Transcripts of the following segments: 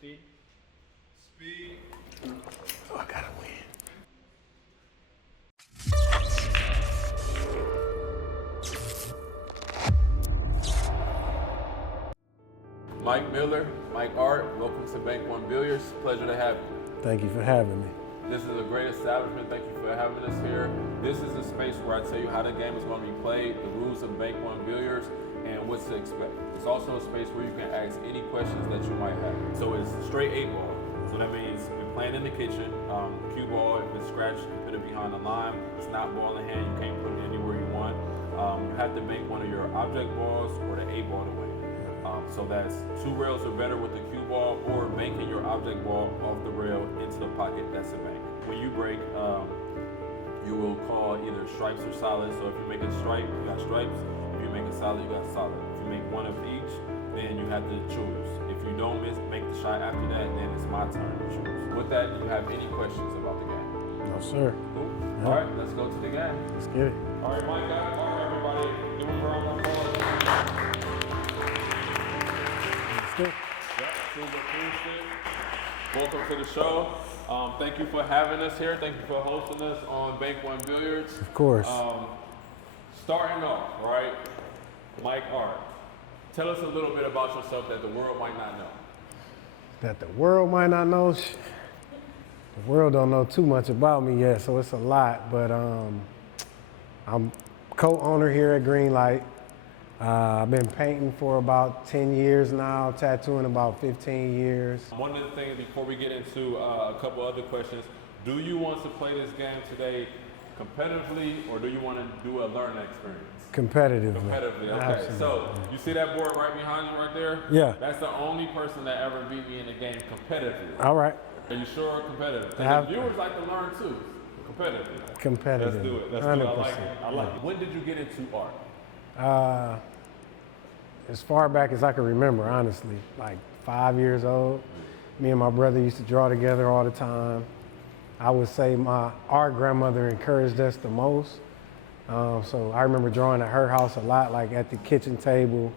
speed? Speed. Oh, I gotta win. Mike Miller, Mike Art, welcome to Bank One Billiards. Pleasure to have you. Thank you for having me. This is a great establishment. Thank you for having us here. This is a space where I tell you how the game is going to be played, the rules of Bank One Billiards, and what to expect. It's also a space where you can ask any questions that you might have. So it's straight 8-ball. So that means we're playing in the kitchen. Cue ball, if it's scratched, you put it behind the line. It's not ball in hand, you can't put it anywhere you want. You have to bank one of your object balls or the 8-ball to win. So that's 2 rails or better with the cue ball, or banking your object ball off the rail into the pocket, that's a bank. When you break, you will call either stripes or solids. So if you make a stripe, you got stripes. If you make a solid, you got solid. If you make one of each, then you have to choose. If you don't make the shot after that, then it's my turn to choose. With that, do you have any questions about the game? No, sir. Cool. Yeah. All right, let's go to the game. Let's get it. All right, Mike, all right, everybody, give him a round of applause. Stick. Welcome to the show. Thank you for having us here. Thank you for hosting us on Bank One Billiards. Of course. Starting off, right, Mike Art. Tell us a little bit about yourself that the world might not know. That the world might not know. The world don't know too much about me yet, so it's a lot. But I'm co-owner here at Greenlight. I've been painting for about 10 years now, tattooing about 15 years. One of the things before we get into a couple other questions, do you want to play this game today competitively, or do you want to do a learning experience? Competitively. Competitively, okay. Absolutely. So you see that board right behind you right there? Yeah. That's the only person that ever beat me in the game competitively. All right. Are you sure competitive? Because the viewers like to learn too. Competitive. Competitive. Let's do it. Let's 100%. do it. I like it. I like it. When did you get into art? As far back as I can remember, honestly, like 5 years old. Me and my brother used to draw together all the time. I would say our grandmother encouraged us the most. So I remember drawing at her house a lot, like at the kitchen table,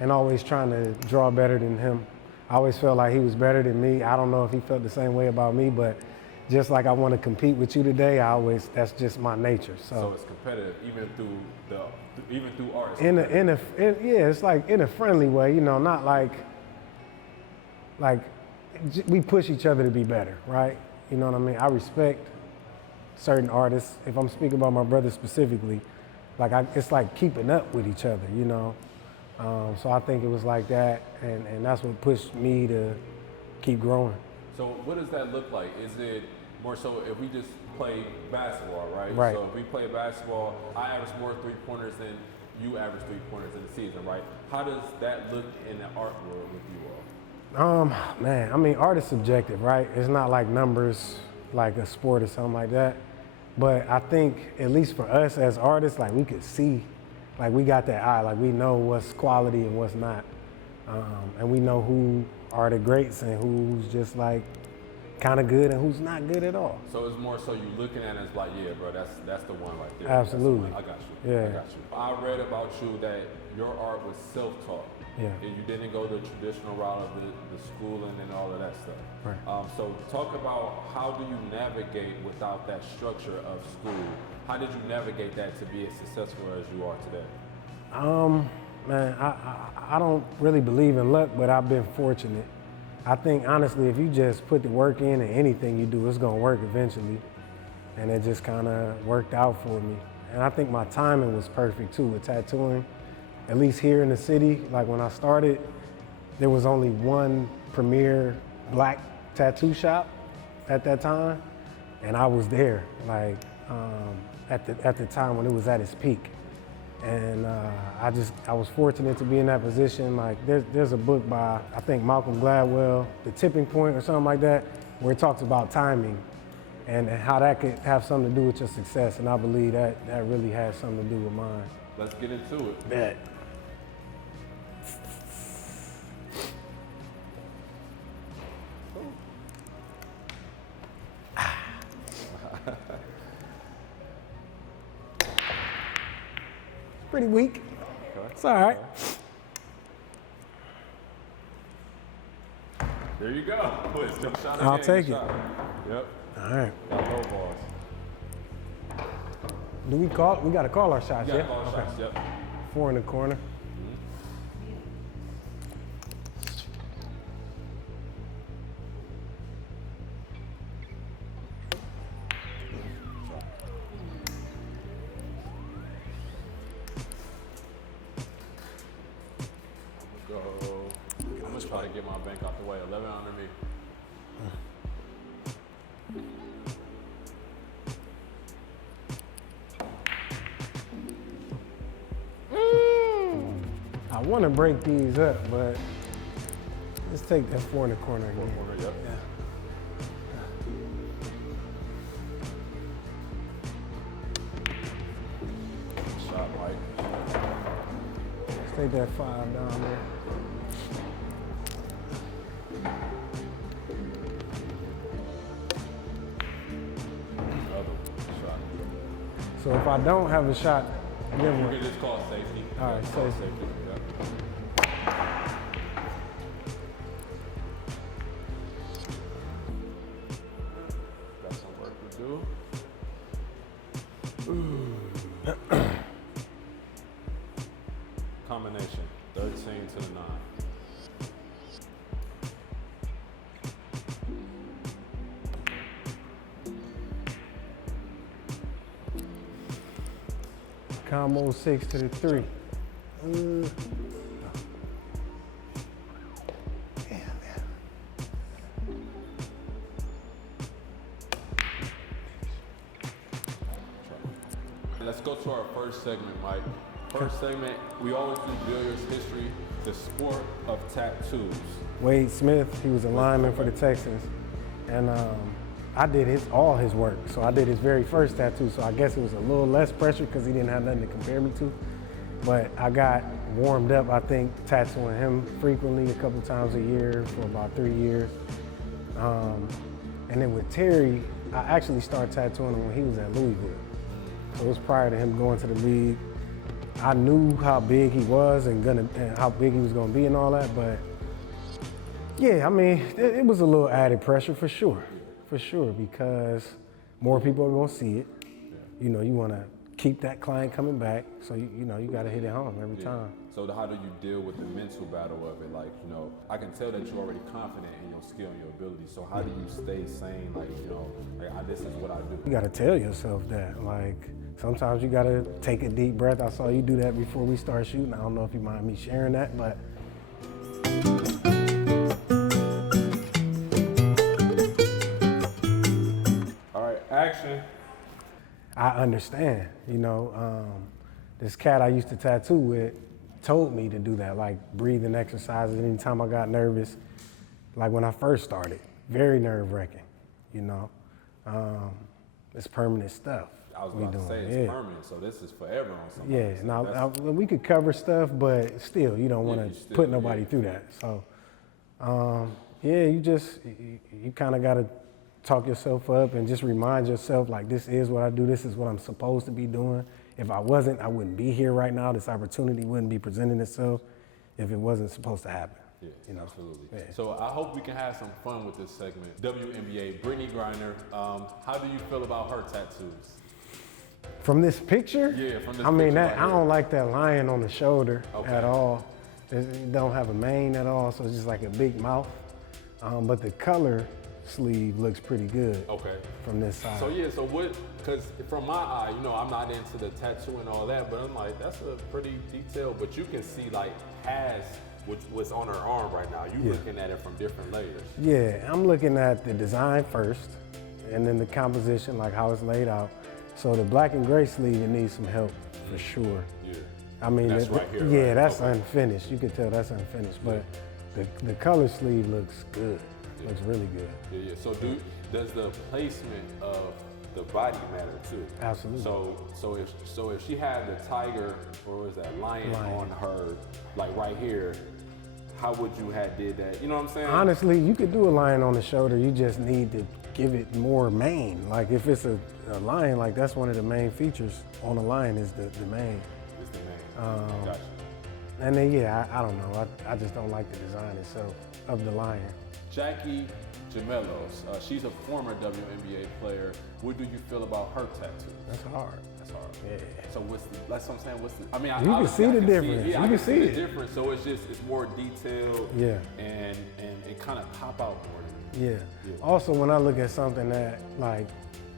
and always trying to draw better than him. I always felt like he was better than me. I don't know if he felt the same way about me, but just like I want to compete with you today, that's just my nature. So it's competitive, even through art. Yeah, it's like in a friendly way, you know, not like we push each other to be better, right? You know what I mean? I respect certain artists. If I'm speaking about my brother specifically, it's like keeping up with each other, you know? So I think it was like that, and that's what pushed me to keep growing. So what does that look like? Is it more so if we just play basketball, right? Right. So if we play basketball, I average more 3-pointers than you average 3-pointers in the season, right? How does that look in the art world with you all? Man, I mean, art is subjective, right? It's not like numbers, like a sport or something like that. But I think, at least for us as artists, like we could see, like we got that eye, like we know what's quality and what's not. And we know who are the greats and who's just like kind of good and who's not good at all. So it's more so you looking at it as like, yeah, bro, that's the one right there. Absolutely. I got you. Yeah. I got you. I read about you that your art was self-taught. Yeah. And you didn't go the traditional route of the schooling and all of that stuff. Right. So talk about how do you navigate without that structure of school? How did you navigate that to be as successful as you are today? Man, I don't really believe in luck, but I've been fortunate. I think, honestly, if you just put the work in and anything you do, it's going to work eventually. And it just kind of worked out for me. And I think my timing was perfect, too, with tattooing. At least here in the city, like when I started, there was only one premier black tattoo shop at that time. And I was there, like, at the time when it was at its peak. And I was fortunate to be in that position. Like there's a book by, I think, Malcolm Gladwell, The Tipping Point or something like that, where it talks about timing and how that could have something to do with your success. And I believe that really has something to do with mine. Let's get into it. Bet. Pretty weak. Okay. It's all right. There you go. Shot I'll again, take it. shot. Yep. All right. Got low balls. Do we call? We got to call our shots, You gotta yeah? call shots, yep. 4 in the corner. Go. I'm gonna try to get my bank out the way. 11 under me. I want to break these up, but let's take that 4 in the corner again. Corner, yep. Yeah. Shot, Mike. Let's take that 5 down there. Another shot. So if I don't have a shot, then You what? can just call safety. All right, call safety. Yep. Got some work to do. Combination, 13 to the 9. Combo 6 to the 3. Let's go to our first segment, Mike. First segment, we always do billiards history, the sport of tattoos. Wade Smith, he was a lineman for the Texans, and I did all his work. So I did his very first tattoo. So I guess it was a little less pressure because he didn't have nothing to compare me to. But I got warmed up, I think, tattooing him frequently, a couple times a year for about 3 years. And then with Terry, I actually started tattooing him when he was at Louisville. So it was prior to him going to the league. I knew how big he was and how big he was gonna be and all that, but yeah, I mean, it was a little added pressure for sure, because more people are gonna see it. You know, you wanna keep that client coming back, so you know, you gotta hit it home every time. So how do you deal with the mental battle of it? Like, you know, I can tell that you're already confident in your skill and your ability. So how do you stay sane? Like, you know, like, this is what I do. You gotta tell yourself that. Like, sometimes you gotta take a deep breath. I saw you do that before we start shooting. I don't know if you mind me sharing that, but. All right, action. I understand, you know, this cat I used to tattoo with told me to do that, like breathing exercises anytime I got nervous, like when I first started. Very nerve-wracking, you know. It's permanent stuff. I was about to say it's permanent, so this is forever on something. Yeah, now we could cover stuff, but still, you don't want to put nobody through that. So, yeah, you kind of got to talk yourself up and just remind yourself, like, this is what I do, this is what I'm supposed to be doing. If I wasn't, I wouldn't be here right now. This opportunity wouldn't be presenting itself if it wasn't supposed to happen. Yeah, you know? Absolutely. Yeah. So I hope we can have some fun with this segment. WNBA, Brittany Griner, how do you feel about her tattoos? From this picture? Yeah, from this I mean, picture right I don't like that lion on the shoulder at all. It don't have a mane at all, so it's just like a big mouth. But the color sleeve looks pretty good. Okay. From this side. So yeah, so what? Because from my eye, you know, I'm not into the tattoo and all that, but I'm like, that's a pretty detailed. But you can see like past what's on her arm right now. You looking at it from different layers. Yeah, I'm looking at the design first, and then the composition, like how it's laid out. So the black and gray sleeve, it needs some help for sure. Yeah. I mean, that's right here. Yeah, right? that's unfinished. You can tell that's unfinished, but the color sleeve looks good. Looks really good. Yeah. So does the placement of the body matter too? Absolutely. So if she had the tiger or was that lion on her, like right here, how would you have did that? You know what I'm saying? Honestly, you could do a lion on the shoulder. You just need to give it more mane. Like if it's a lion, like that's one of the main features on a lion is the mane. It's the mane. Gotcha. And then I don't know. I just don't like the design itself of the lion. Jackie Gemelos. She's a former WNBA player. What do you feel about her tattoo? That's hard. That's hard. Yeah. So that's what I'm saying. I mean, You can see the difference. Yeah, you can see the it. difference. So it's more detailed. Yeah. And it kind of pop out more. Yeah. Also, when I look at something that like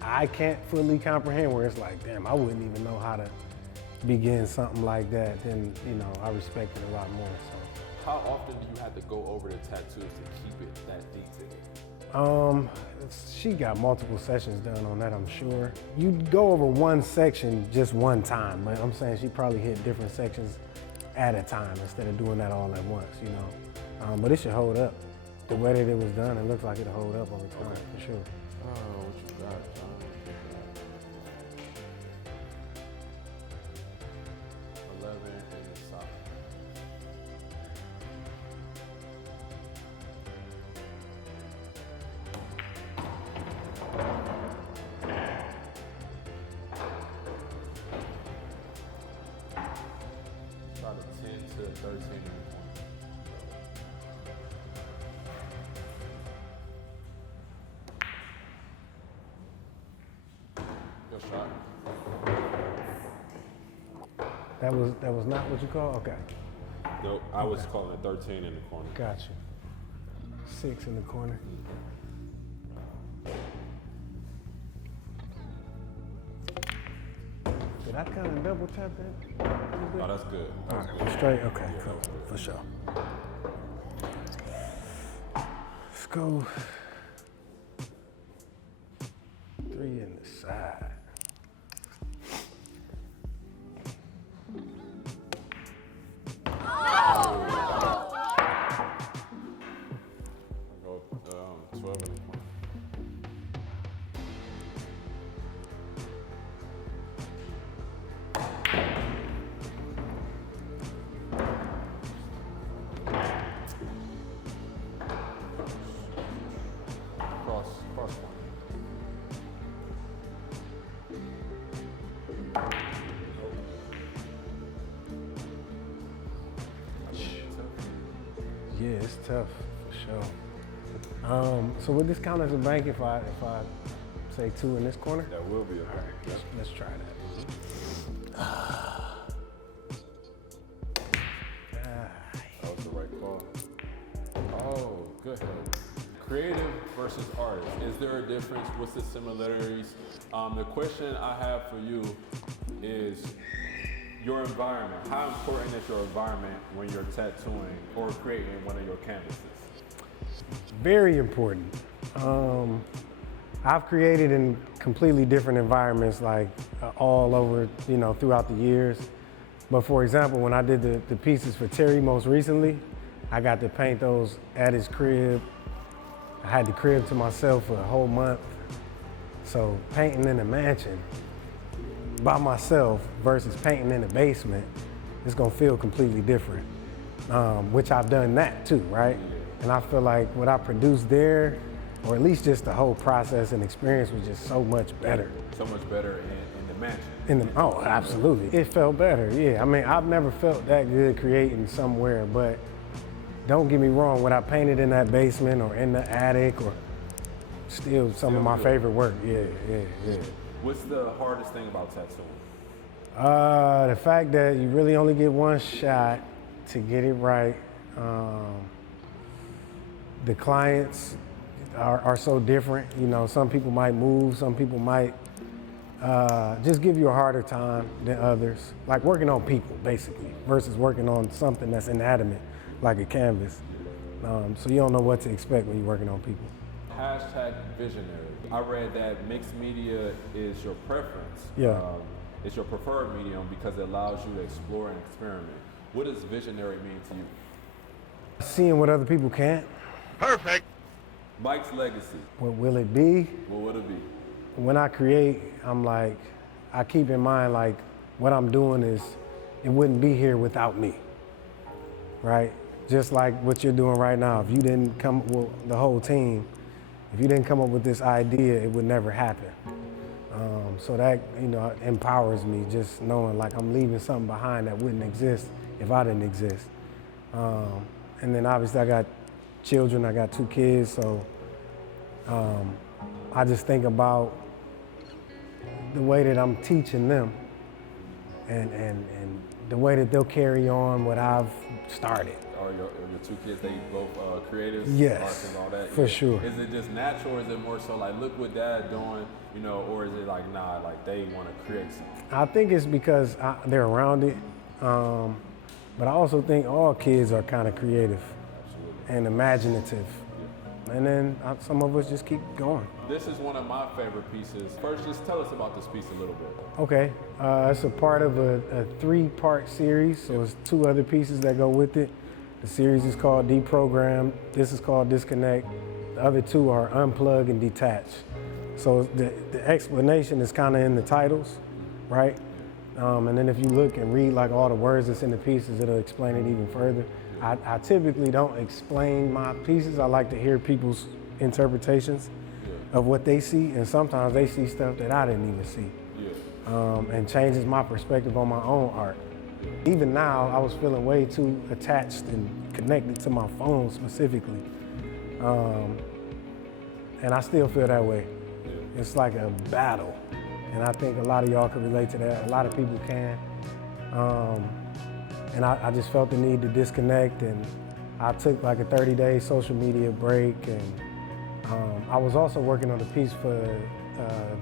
I can't fully comprehend, where it's like, damn, I wouldn't even know how to begin something like that, then I respect it a lot more. So. How often do you have to go over the tattoos to keep it that detailed? She got multiple sessions done on that, I'm sure. You go over one section just one time, but I'm saying she probably hit different sections at a time instead of doing that all at once, But it should hold up. The way that it was done, it looks like it'll hold up over time, for sure. Oh, what you got, John? 11 in the sock. About a 10 to 13 in the corner. Good shot. That was not what you call? Okay. Nope, I was calling it 13 in the corner. Got you. 6 in the corner. Did I kind of double tap that? Oh, that's good. All right, we're straight? Okay, cool. For sure. Let's go 3 in the side. Go 12 in the corner. Cross one. Yeah, it's tough for sure. So would this count as a bank if I say 2 in this corner? That will be a bank. Yeah. Let's try that. That was the right call. Oh, good help. Creative versus artist. Is there a difference? What's the similarities? The question I have for you is your environment. How important is your environment when you're tattooing or creating one of your canvases? Very important. I've created in completely different environments, like all over, throughout the years. But for example, when I did the pieces for Terry most recently, I got to paint those at his crib. I had the crib to myself for a whole month. So painting in a mansion by myself versus painting in the basement, it's gonna feel completely different, which I've done that too, right? And I feel like what I produced there, or at least just the whole process and experience, was just so much better. So much better in the mansion. Oh, absolutely. It felt better, yeah. I mean, I've never felt that good creating somewhere, but don't get me wrong, when I painted in that basement or in the attic, or still some of my favorite work, yeah. What's the hardest thing about tattooing? The fact that you really only get one shot to get it right. The clients are so different. Some people might move, some people might just give you a harder time than others. Like working on people, basically, versus working on something that's inanimate, like a canvas. So you don't know what to expect when you're working on people. Hashtag visionary. I read that mixed media is your preference. Yeah. It's your preferred medium because it allows you to explore and experiment. What does visionary mean to you? Seeing what other people can't. Perfect. Mike's legacy. What will it be? What would it be? When I create, I keep in mind like what I'm doing is, it wouldn't be here without me, right? Just like what you're doing right now. If you didn't come, well, the whole team, if you didn't come up with this idea, it would never happen. So that, empowers me, just knowing like I'm leaving something behind that wouldn't exist if I didn't exist. And then obviously I got children. I got 2 kids, so I just think about the way that I'm teaching them and the way that they'll carry on what I've started. Or your 2 kids, they both creatives, Yes, artists and all that? for sure. Is it just natural, or is it more so like, look what dad doing, you know, or is it like, nah, like they want to create something? I think it's because they're around it, but I also think all kids are kind of creative and imaginative. And then some of us just keep going. This is one of my favorite pieces. First, just tell us about this piece a little bit. Okay, it's a part of a 3-part series, so it's 2 other pieces that go with it. The series is called Deprogram. This is called Disconnect. The other 2 are Unplug and Detach. So the explanation is kind of in the titles, right? And then if you look and read like all the words that's in the pieces, it'll explain it even further. I typically don't explain my pieces. I like to hear people's interpretations of what they see, and sometimes they see stuff that I didn't even see, and changes my perspective on my own art. Even now, I was feeling way too attached and connected to my phone specifically, and I still feel that way. It's like a battle, and I think a lot of y'all can relate to that. A lot of people can. And I just felt the need to disconnect, and I took like a 30-day social media break, and I was also working on a piece for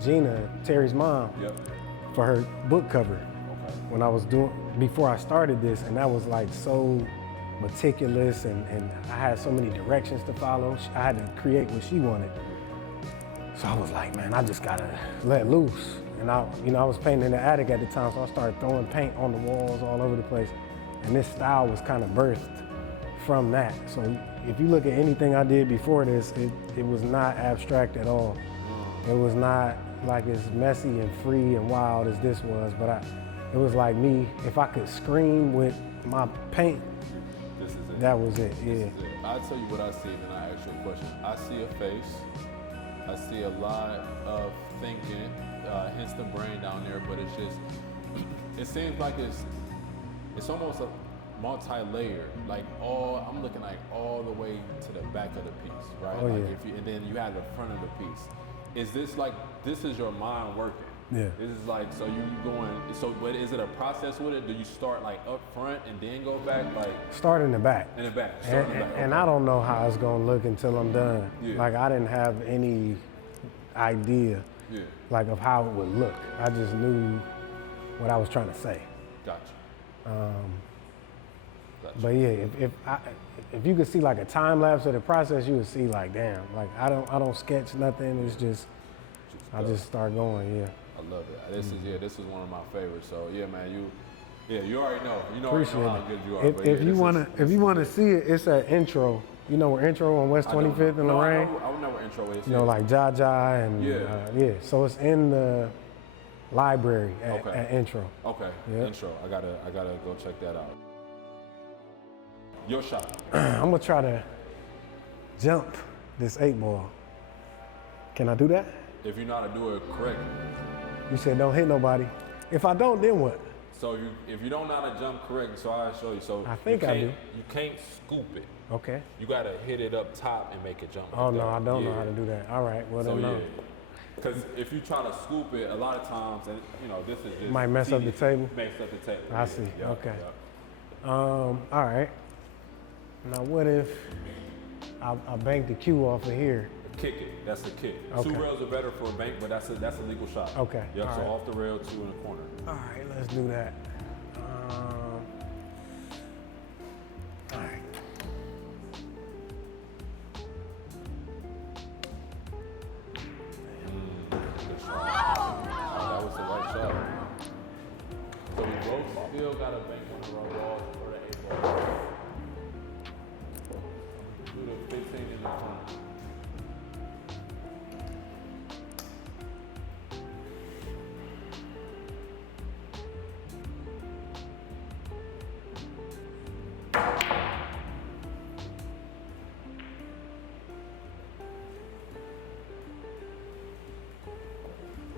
Gina, Terry's mom, for her book cover when I was before I started this, and that was like so meticulous, and I had so many directions to follow. I had to create what she wanted. So I was like, man, I just gotta let loose. And I was painting in the attic at the time, so I started throwing paint on the walls all over the place. And this style was kind of birthed from that. So if you look at anything I did before this, it was not abstract at all. It was not like as messy and free and wild as this was, but it was like me, if I could scream with my paint, This is it. that was it, yeah. This is it. I'll tell you what I see, and I ask you a question. I see a face. I see a lot of thinking, hence the brain down there, but it's just, it seems like it's almost a multi-layered, like I'm looking like all the way to the back of the piece, right? Oh, like yeah. and then you have the front of the piece. Is this like, this is your mind working? Yeah. This is like, so you going, so but is it a process with it? Do you start like up front and then go back, like? Start in the back. In the back, And I don't know how it's gonna look until I'm done. Yeah. Like I didn't have any idea Yeah, like of how it would look. I just knew what I was trying to say. gotcha. But yeah, if you could see like a time lapse of the process, you would see like, damn, like I don't sketch nothing. It's just I just start going, yeah. I love it. This is one of my favorites. So yeah, man, you already know. You Appreciate already know how it. good you are. But yeah, If you wanna see it, it's an intro. You know where intro on West 25th in Lorraine? I would know where intro is. You know, like Jaja and Yeah. So it's in the library at intro. Okay. Yeah. Intro. I gotta go check that out. Your shot. I'm gonna try to jump this 8-ball. Can I do that? If you know how to do it correctly. You said don't hit nobody. If I don't, then what? So if you don't know how to jump correctly, so I'll show you. So I think you I can't, do. You can't scoop it. Okay. You gotta hit it up top and make it jump. Oh like no, that. I don't know Yeah. how to do that. All right, well So then no. Because if you try to scoop it, a lot of times, and this is just Might mess up TV, the table? Mess up the table. I see. Yup, Okay. yup. All right. Now what if I bank the cue off of here? Kick it. That's the kick. Okay. 2 rails are better for a bank, but that's a legal shot. Okay. Yep. All So right. off the rail, 2 in the corner. All right, let's do that. All right. Good shot. Oh, that was the right shot. So we both still got to bank one of our balls for the 8-ball. Do the 15 in the corner.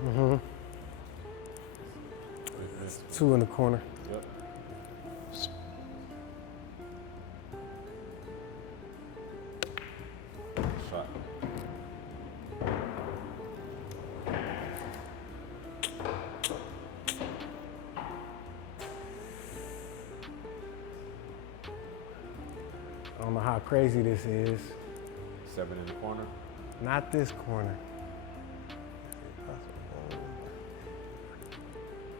Mm-hmm. 2 in the corner. Yep. don't know how crazy this is. 7 in the corner. Not this corner.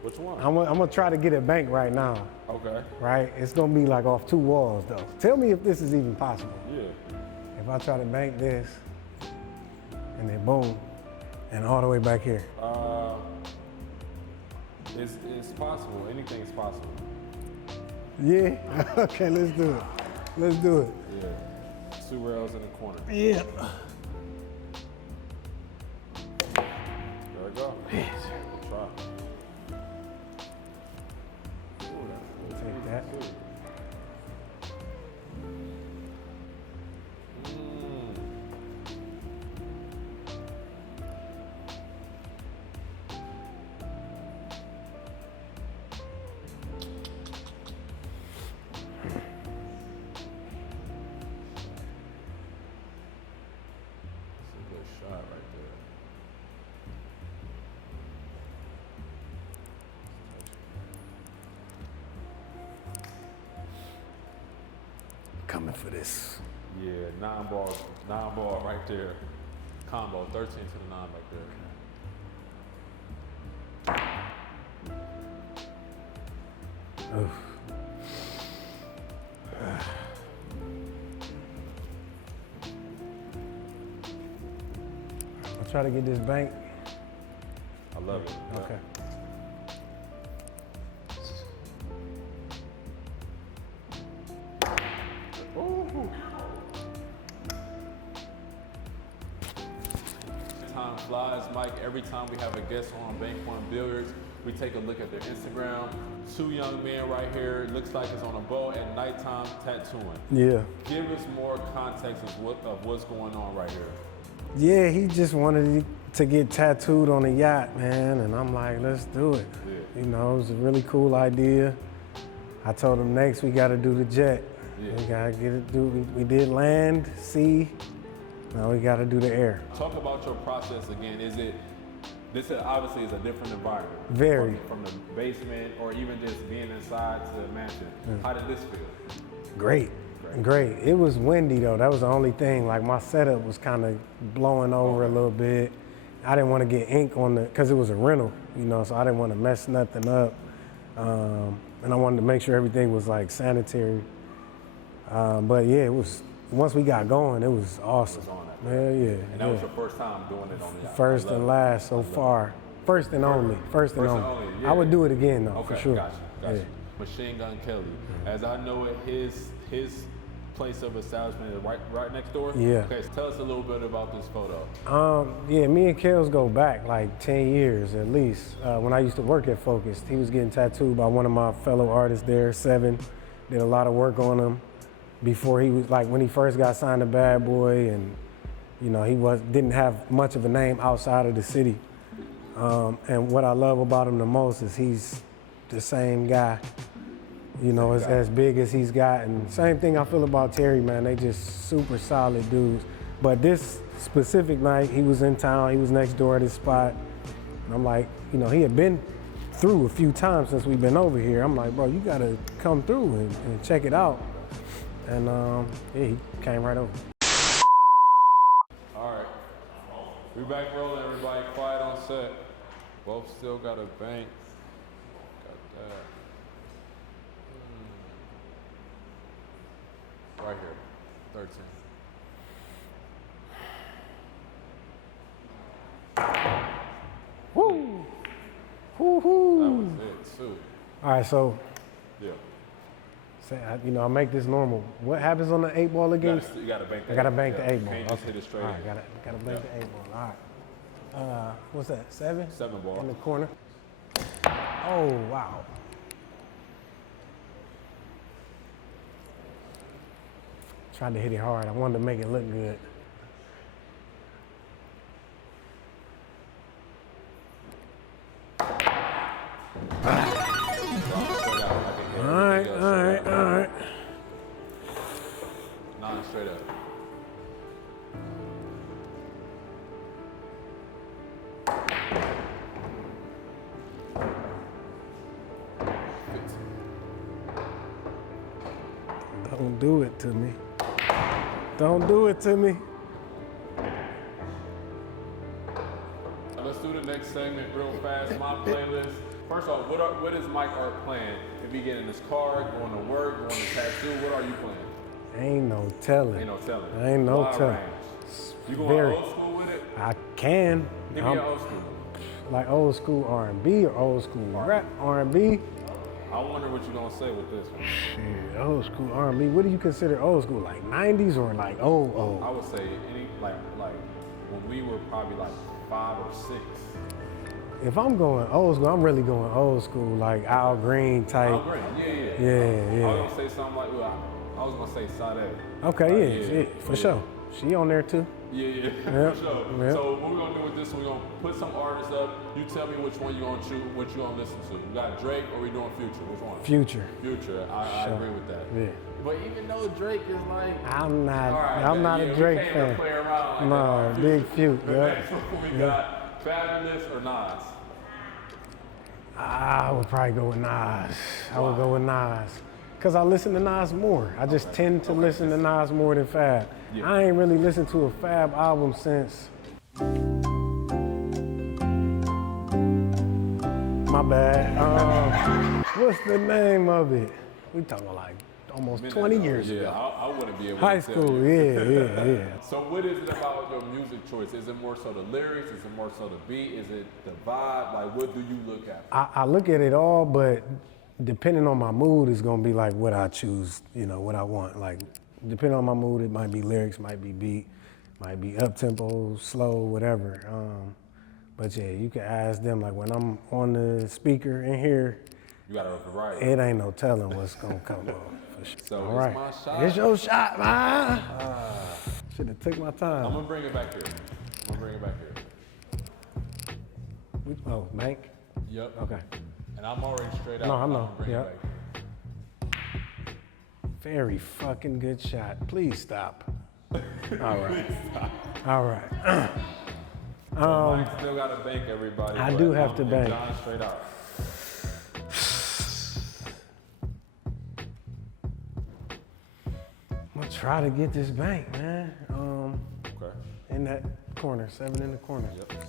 Which one? I'm gonna try to get it banked right now. Okay. Right? It's gonna be like off 2 walls though. Tell me if this is even possible. Yeah. If I try to bank this, and then boom, and all the way back here. It's possible. Anything is possible. Yeah? Okay, let's do it. Let's do it. Yeah. 2 rails in the corner. Yeah. There we go. Yes. Good try. Take that. Shot right there. Coming for this. Yeah, 9 ball right there. Combo, 13 to the 9 right there. Oof. I'll try to get this bank. I love it. Yeah. Okay. Ooh. Time flies, Mike. Every time we have a guest on Bank One Billiards, we take a look at their Instagram. 2 young men right here. Looks like it's on a boat at nighttime tattooing. Yeah. Give us more context of what's going on right here. Yeah, he just wanted to get tattooed on a yacht, man, and I'm like, let's do it. Yeah. You know, it was a really cool idea. I told him next we got to do the jet. Yeah. We got to get it do. We did land, sea. Now we got to do the air. Talk about your process again. This obviously is a different environment. Very. From the basement or even just being inside to the mansion. How did this feel? Great. It was windy though. That was the only thing. Like my setup was kind of blowing over a little bit. I didn't want to get ink on because it was a rental, you know, so I didn't want to mess nothing up. And I wanted to make sure everything was like sanitary. But yeah, it was, once we got going, it was awesome. It was on that. Yeah. And that was your first time doing it on the yacht. First and last so far. First and only. First and only. Yeah. I would do it again though, Okay, for sure. Gotcha. Yeah. Machine Gun Kelly. As I know it, his place of establishment is right next door. Yeah. Okay, so tell us a little bit about this photo. Yeah, me and Kels go back like 10 years at least. When I used to work at Focused, he was getting tattooed by one of my fellow artists there, Seven. Did a lot of work on him before he was like when he first got signed to Bad Boy, and you know didn't have much of a name outside of the city. And what I love about him the most is he's the same guy. You know, as big as he's gotten. Same thing I feel about Terry, man. They just super solid dudes. But this specific night, he was in town. He was next door at his spot. And I'm like, you know, he had been through a few times since we've been over here. I'm like, bro, you got to come through and check it out. And yeah, he came right over. All right. We back rolling, everybody. Quiet on set. Both still got a bank. Got that. Right here, 13. Woo! Woo-hoo! That was it, too. All right, so, Yeah. you know, I make this normal. What happens on the 8 ball again? You gotta bank the I gotta 8 bank ball. the 8 ball. Can't just hit it straight All right, in. gotta bank the 8 ball. All right. What's that? 7? 7 ball. In the corner. Oh wow. Tried to hit it hard. I wanted to make it look good. All right. 9 straight up. Don't do it to me. Don't do it to me. Let's do the next segment real fast. My playlist. First off, what is Mike Art playing? If he get in his car, going to work, going to tattoo, what are you playing? Ain't no telling. Ain't no telling. Ain't no Wide telling. range. You going Very. old school with it? I can. Give me your old school. Like old school R&B or old school rap R&B? I wonder what you're gonna say with this one. Shit, old school R&B. What do you consider old school? Like 90s or like old? I would say any like when we were probably like 5 or 6. If I'm going old school, I'm really going old school, like Al Green type. Al Green, yeah. Yeah. I was gonna say something like, well, I was gonna say Sade. Okay, yeah, for sure. She on there too. Yeah, for sure. Yep. So what we're gonna do with this one, we're gonna put some artists up. You tell me which one you're gonna choose, what you're gonna listen to. We got Drake or we doing Future? Which one? Future. Future. I agree with that. Yeah. But even though Drake is like, I'm not yeah, a Drake we can't fan. play around like No, that. big Future. The next one we got Fabulous or Nas. I would probably go with Nas. I would go with Nas. Because I listen to Nas more. I just tend to listen to Nas more than Fab. Yeah. I ain't really listened to a Fab album since. My bad. What's the name of it? We talking like almost 20 years ago. I wouldn't be able High to tell school, you. yeah. So what is it about your music choice? Is it more so the lyrics? Is it more so the beat? Is it the vibe? Like, what do you look at? I look at it all, but depending on my mood is gonna be like what I choose, what I want. Like, depending on my mood, it might be lyrics, might be beat, might be up tempo, slow, whatever. But yeah, you can ask them, like when I'm on the speaker in here, You got a variety. it ain't no telling what's gonna come on. For sure. So All it's my shot. It's your shot, man. Should have took my time. I'm gonna bring it back here. Oh, Bank? Yep. Okay. And I'm already straight out. No, I I'm know. gonna bring it Yep. back. Very fucking good shot. Please stop. All right. Mike still got to bank everybody. I but do have to and bank. John straight out. I'm gonna try to get this bank, man. Okay. In that corner, 7 in the corner. Yep. That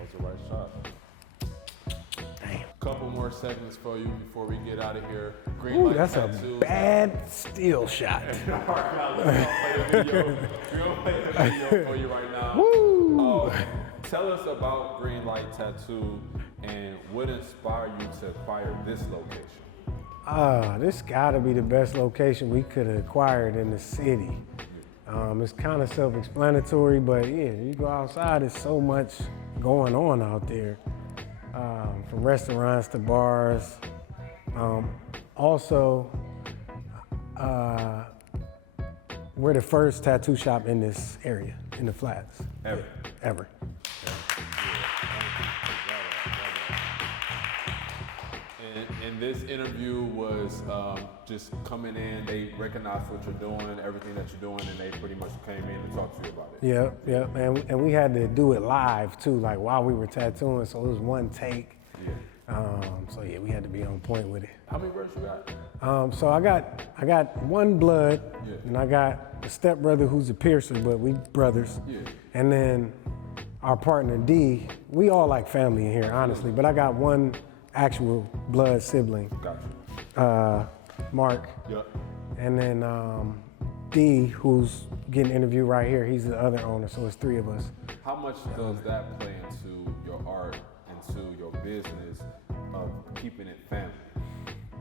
was the right shot. Damn. Couple more seconds for you before we get out of here. Green Ooh, light that's tattoos. a bad steal shot. We're gonna play the video for you right now. Woo! Tell us about Green Light Tattoo and what inspired you to acquire this location. This gotta be the best location we could have acquired in the city. It's kind of self-explanatory, but yeah, you go outside, there's so much going on out there. From restaurants to bars. Also, we're the first tattoo shop in this area, in the Flats. Ever. And this interview was just coming in. They recognized what you're doing, everything that you're doing, and they pretty much came in to talk to you about it. Yep. And we had to do it live too, like while we were tattooing, so it was one take. So yeah, we had to be on point with it. How many brothers you got? So I got one blood, and I got a stepbrother who's a piercer, but we brothers. Yeah. And then our partner D, we all like family in here, honestly, but I got one actual blood sibling, Mark. Yep. And then D, who's getting interviewed right here, he's the other owner, so it's 3 of us. How much does that play into your art, into your business of keeping it family?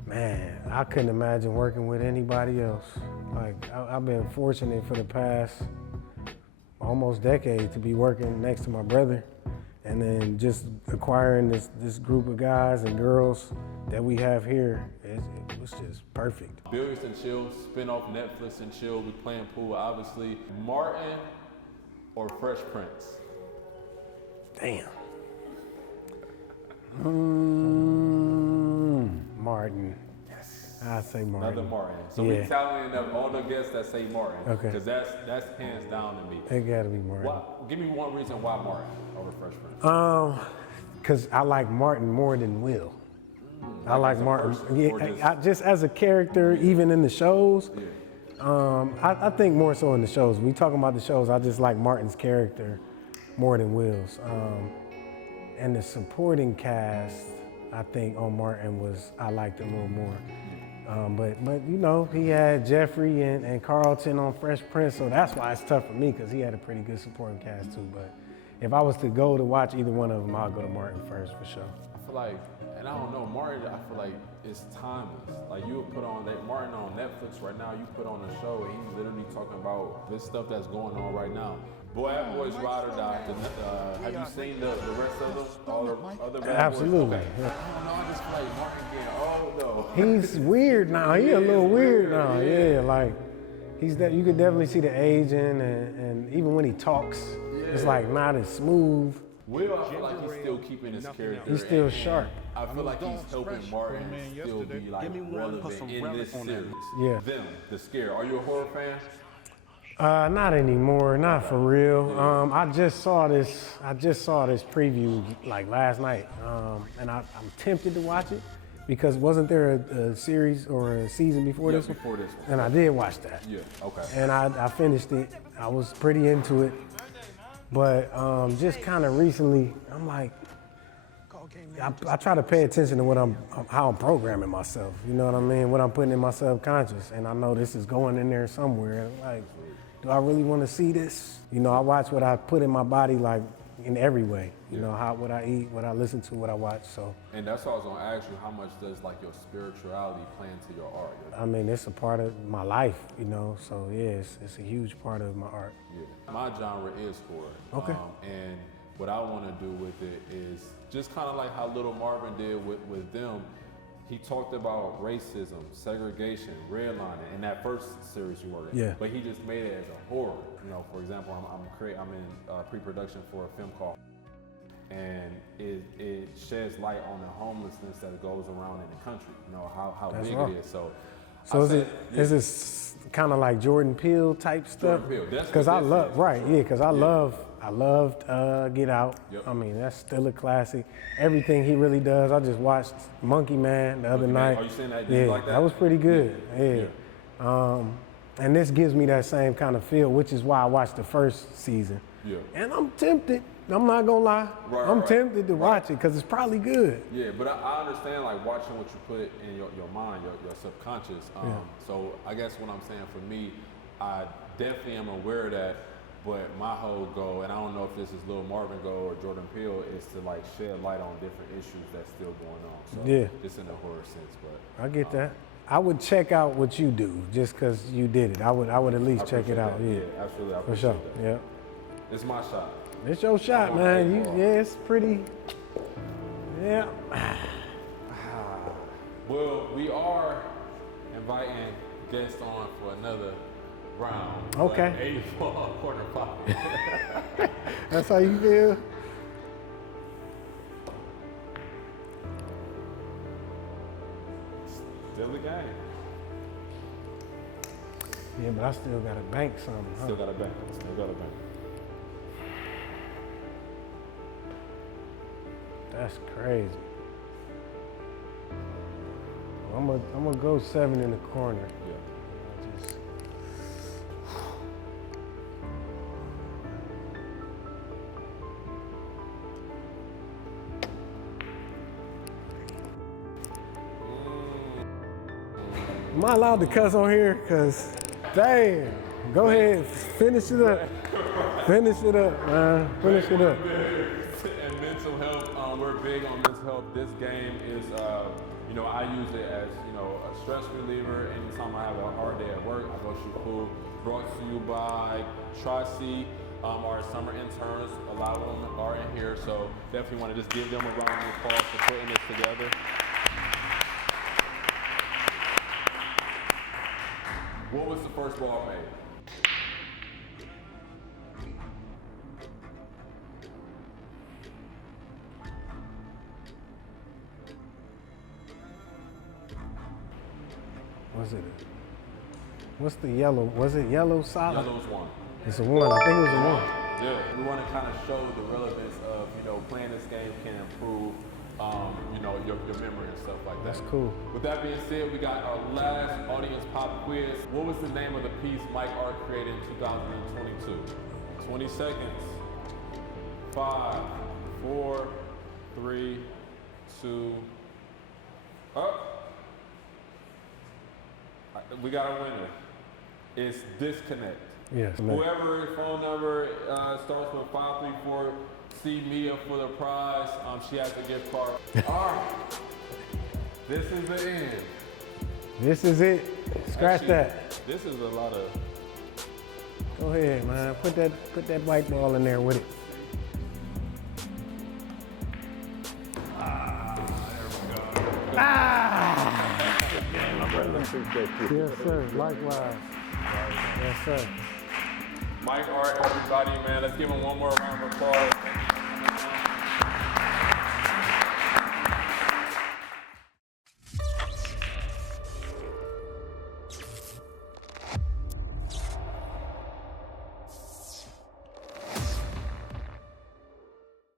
Man, I couldn't imagine working with anybody else. Like, I've been fortunate for the past almost decade to be working next to my brother, and then just acquiring this group of guys and girls that we have here, it was just perfect. Billiards and Chill, spin-off Netflix and Chill, we playing pool, obviously. Martin or Fresh Prince? Damn. Martin. Yes. I say Martin. Another Martin. So Yeah. we tallying up all the guests that say Martin. Okay. Because that's hands down to me. It gotta be Martin. Give me one reason why Martin over Fresh Prince. because I like Martin more than Will. I like Martin. Yeah, Just as a character, even in the shows. I think more so in the shows. We talking about the shows. I just like Martin's character more than Will's. And the supporting cast, I think on Martin I liked a little more. But you know, he had Jeffrey and Carlton on Fresh Prince, so that's why it's tough for me because he had a pretty good supporting cast too. But if I was to go to watch either one of them, I'll go to Martin first for sure. I feel like, and I don't know, Martin, I feel like it's timeless. Like you would put on Martin on Netflix right now, you put on a show and he's literally talking about this stuff that's going on right now. Bad Boys Ride or Die. Have you seen the rest of them? All the other Bad Absolutely. Boys? Okay. Yeah. I don't know, I just feel like Martin getting old though. He's weird now. He a little weird now. Yeah, like you could definitely see the aging and even when he talks, it's like not as smooth. Will, I feel like he's still keeping his character. He's still sharp. I feel like he's helping Martin still be like relevant in this series. Yeah. Them, The Scare. Are you a horror fan? Not anymore, not for real. I just saw this preview like last night, and I'm tempted to watch it because wasn't there a series or a season before this one? Before this one. And I did watch that. Yeah, okay. And I finished it. I was pretty into it, but just kind of recently, I'm like, I try to pay attention to how I'm programming myself. You know what I mean? What I'm putting in my subconscious, and I know this is going in there somewhere. Like, do I really want to see this? You know, I watch what I put in my body, like in every way. You know, what I eat, what I listen to, what I watch. So. And that's what I was gonna ask you. How much does like your spirituality play into your art? I mean, it's a part of my life. You know, so yeah, it's a huge part of my art. Yeah. My genre is horror. Okay. And what I want to do with it is just kind of like how Little Marvin did with them. He talked about racism, segregation, redlining in that first series you worked in. Yeah. But he just made it as a horror. You know, for example, I'm in pre-production for a film called, and it sheds light on the homelessness that goes around in the country. You know how That's big right. it is. So is this kind of like Jordan Peele type stuff? Jordan Peele. Because I loved Get Out. Yep. I mean, that's still a classic. Everything he really does. I just watched Monkey Man the other night. Are you saying that? Yeah, You like that? that was pretty good. Yeah. And this gives me that same kind of feel, which is why I watched the first season. Yeah. And I'm tempted. I'm not gonna lie. I'm tempted to watch it because it's probably good. Yeah, but I understand like watching what you put in your mind, your subconscious. So I guess what I'm saying for me, I definitely am aware of that. But my whole goal, and I don't know if this is Lil Marvin goal or Jordan Peele, is to like shed light on different issues that's still going on. So yeah, just in a horror sense. But I get that. I would check out what you do just because you did it. I would at least check it out. That. Yeah, absolutely. I for sure. that. Yeah, it's my shot. It's your shot, man. It's pretty. Yeah. Well, we are inviting guests on for another round. Okay. 84 corner pocket. That's how you feel? Still a game. Yeah, but I still got to bank something. Huh? Still got a bank. Still got a bank. That's crazy. I'm gonna go 7 in the corner. Yeah. Am I allowed to cuss on here? Cause, damn, go ahead, finish it up. Finish it up, man. Finish it up. And mental health, we're big on mental health. This game is, I use it as, a stress reliever. Anytime I have a hard day at work, I go shoot pool. Brought to you by Tri-C, our summer interns. A lot of them are in here, so definitely want to just give them a round of applause for putting this together. What was the first ball made? Was it? What's the yellow? Was it yellow solid? Yellow's one. It's a 1. I think it was a 1. Yeah, we want to kind of show the relevance of, playing this game can improve, your memory and stuff like that. That's cool. With that being said, we got our last audience pop quiz. What was the name of the piece Mike Art created in 2022? 20 seconds. 5, 4, 3, 2, up. We got a winner. It's Disconnect. Yes. Whoever phone number starts with 534 C Media for the prize, she has a gift card. All right. This is the end. This is it. Scratch Actually, that. This is a lot of. Go ahead, man. Put that white ball in there with it. Yes, sir. Likewise. Yes, sir. Mike Art, everybody, man. Let's give him one more round of applause.